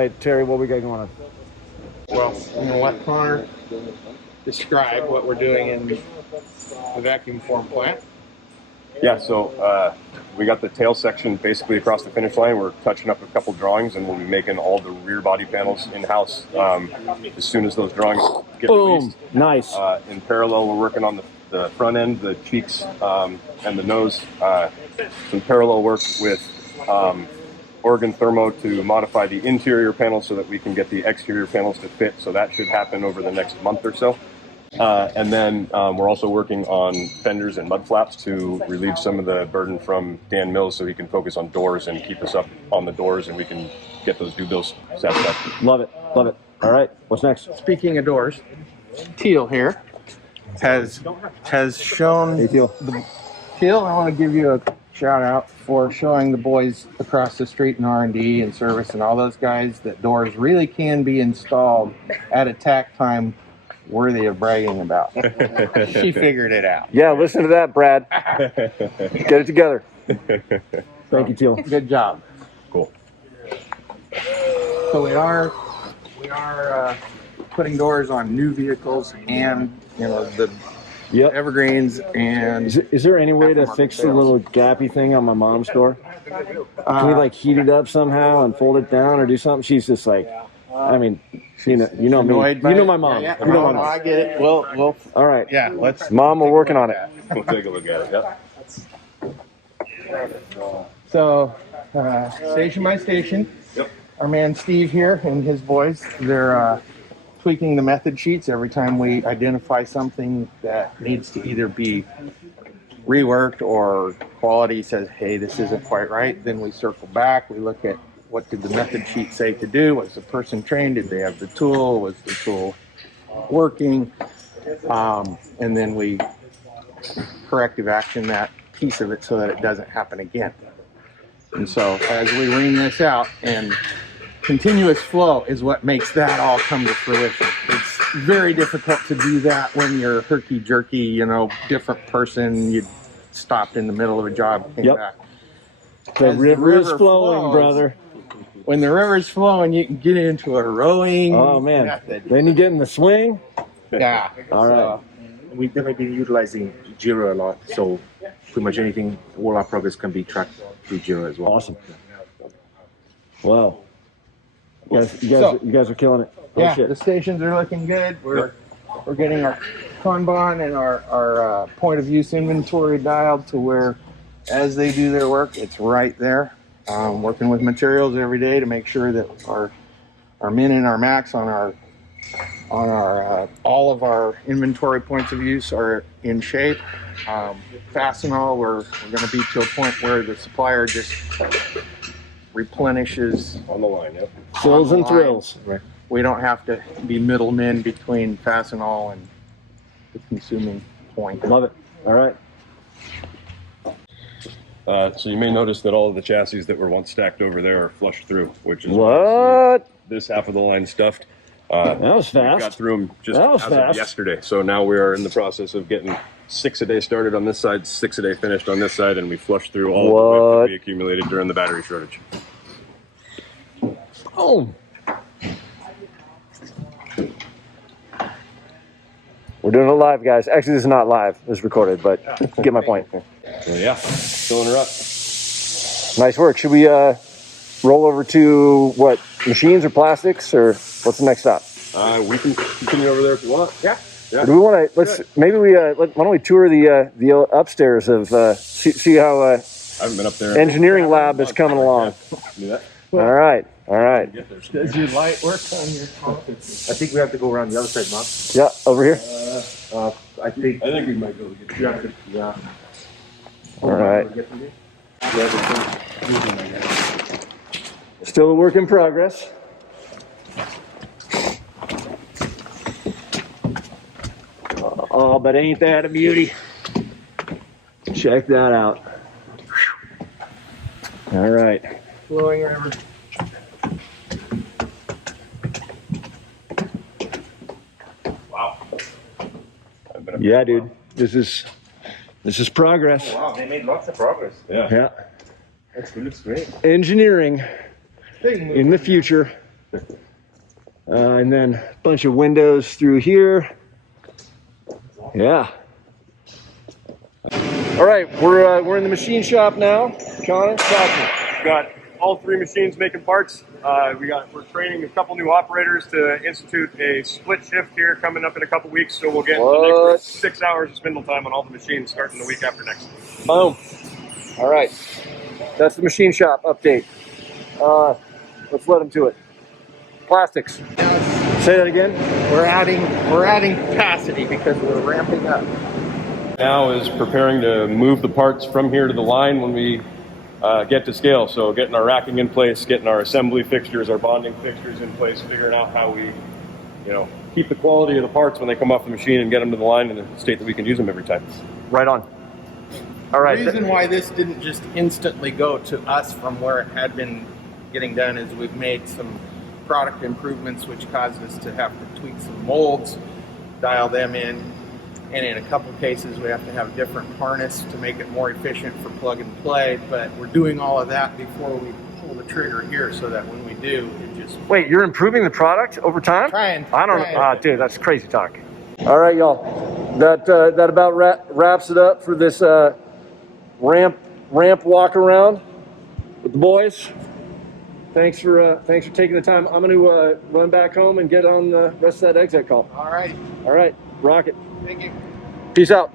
right, Terry, what we got going on? Well, I'm going to let Connor describe what we're doing in the vacuum form plant. Yeah, so we got the tail section basically across the finish line. We're touching up a couple drawings, and we'll be making all the rear body panels in-house as soon as those drawings get released. Nice. In parallel, we're working on the front end, the cheeks, and the nose. Some parallel work with Oregon Thermo to modify the interior panels so that we can get the exterior panels to fit. So that should happen over the next month or so. And then we're also working on fenders and mud flaps to relieve some of the burden from Dan Mills so he can focus on doors and keep us up on the doors, and we can get those due bills satisfied. Love it. Love it. All right. What's next? Speaking of doors, Teal here has shown Hey, Teal. Teal, I want to give you a shout out for showing the boys across the street in R&D and service and all those guys that doors really can be installed at a tack time worthy of bragging about. She figured it out. Yeah, listen to that, Brad. Get it together. Thank you, Teal. Good job. Cool. So we are putting doors on new vehicles and the evergreens and. Is there any way to fix the little gappy thing on my mom's door? Can we like heat it up somehow and fold it down or do something? She's just like, I mean, you know me. You know my mom. Yeah, You know my mom. I get it. We'll. All right. Yeah, let's. Mom, we're working on it. We'll take a look at it. Yep. So, station by station, our man Steve here and his boys, they're tweaking the method sheets every time we identify something that needs to either be reworked or quality says, hey, this isn't quite right. Then we circle back. We look at what did the method sheet say to do? Was the person trained? Did they have the tool? Was the tool working? And then we corrective action that piece of it so that it doesn't happen again. And so as we wring this out, and continuous flow is what makes that all come to fruition. It's very difficult to do that when you're herky-jerky, different person. You stopped in the middle of a job, came back. The river is flowing, brother. When the river's flowing, you can get into a rowing method. Then you get in the swing. Yeah. All right. We've definitely been utilizing Jira a lot, so pretty much anything, all our progress can be tracked through Jira as well. Awesome. Wow. You guys are killing it. Yeah, the stations are looking good. We're getting our Kanban and our point of use inventory dialed to where, as they do their work, it's right there. Working with materials every day to make sure that our min and our max on our all of our inventory points of use are in shape. Fastenal, we're going to be to a point where the supplier just replenishes On the line, yep. Fills and thrills. Right. We don't have to be middlemen between Fastenal and the consuming point. Love it. All right. So you may notice that all of the chassis that were once stacked over there are flushed through, which is What? this half of the line stuffed. That was fast. We got through them just That was as fast. of yesterday. So now we are in the process of getting 6 a day started on this side, 6 a day finished on this side, and we flushed through all of the WIP that we accumulated during the battery shortage. Oh. We're doing it live, guys. Actually, this is not live. This is recorded, but you get my point. So yeah, filling her up. Nice work. Should we roll over to what, machines or plastics, or what's the next stop? We can continue over there if you want. Yeah. Do we want to? Why don't we tour the upstairs of see how I haven't been up there. engineering lab is coming along. Do that. All right. Does your light work on your office? I think we have to go around the other side, Mark. Yeah, over here. I think we might go get you. yeah. All right. Still a work in progress. Oh, but ain't that a beauty? Check that out. All right. Flowing river. Wow. Yeah, dude. This is progress. Wow, they made lots of progress. Yeah. That looks great. Engineering in the future. And then a bunch of windows through here. Yeah. All right, we're in the machine shop now. Connor, talk to me. We've got all 3 machines making parts. We're training a couple new operators to institute a split shift here coming up in a couple weeks. So we'll get an extra 6 hours of spindle time on all the machines starting the week after next. Boom. All right, that's the machine shop update. Let's let them to it. Plastics. Say that again. We're adding capacity because we're ramping up. Now is preparing to move the parts from here to the line when we get to scale. So getting our racking in place, getting our assembly fixtures, our bonding fixtures in place, figuring out how we, keep the quality of the parts when they come off the machine and get them to the line in a state that we can use them every time. Right on. All right. The reason why this didn't just instantly go to us from where it had been getting done is we've made some product improvements which caused us to have to tweak some molds, dial them in, and in a couple cases we have to have a different harness to make it more efficient for plug and play, but we're doing all of that before we pull the trigger here so that when we do, it just... Wait, you're improving the product over time? Trying. I don't know. Dude, that's crazy talk. All right, y'all. That about wraps it up for this ramp walk around with the boys. Thanks for taking the time. I'm going to run back home and get on the rest of that exit call. All right. All right. Rock it. Thank you. Peace out.